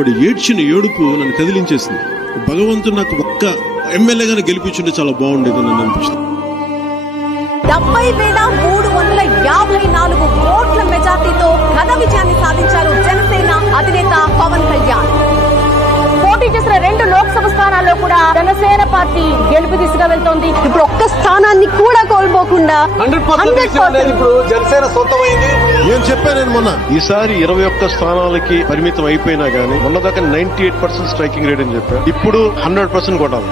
వాడు ఏడ్చిన ఏడుపు నన్ను కదిలించేసింది. భగవంతుడు నాకు ఒక్క ఎమ్మెల్యేగానే గెలిపించుంటే చాలా బాగుండేది నన్ను అనిపిస్తుంది. 70,354 ఓట్ల మెజార్టీతో ఘన విజయాన్ని సాధించారు జనసేన అధినేత పవన్ కళ్యాణ్. పోటీ చేసిన 2 లోక్సభ స్థానాల్లో కూడా జనసేన పార్టీ గెలుపు దిశగా వెళ్తోంది. ఇప్పుడు ఒక్క స్థానాన్ని కూడా కోల్పోకుండా 100% ఇప్పుడు జనసేన సొంతమైంది. నేను చెప్పాను మొన్న, ఈసారి 21 స్థానాలకి పరిమితం అయిపోయినా గానీ మొన్నదాకా 98% స్ట్రైకింగ్ రేట్ అని చెప్పాను. ఇప్పుడు 100% కొట్టాలి.